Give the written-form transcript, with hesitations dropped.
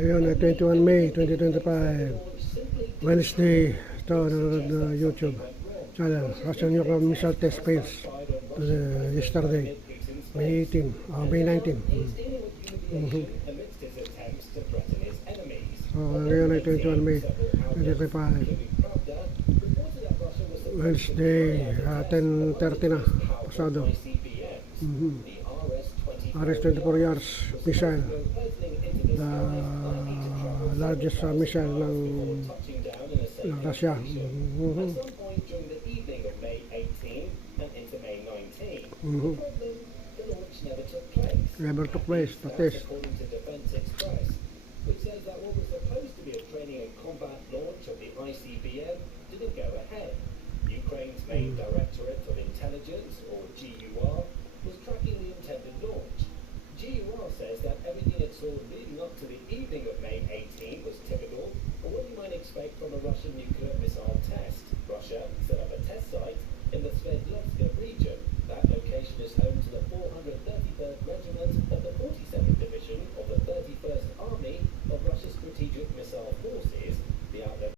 Ayun, 21 May 2025, Wednesday. Ito, nanonood na YouTube channel. Russian nuclear missile test fails to yesterday, May 18, May 19. So, ngayon ay 21 May 2025, Wednesday, 10:30 na, pasado. RS-24 yards missile, the largest missile ng Russia. Never took place, the test. Which says that what was supposed to be a training and combat launch of the ICBM didn't go ahead. Ukraine's main Directorate of Intelligence, or GUR, was tracking the intended launch. GUR says that everything it saw leading up to the evening of May 18 was typical of what you might expect from a Russian nuclear missile test. Russia set up a test site in the Sverdlovsk region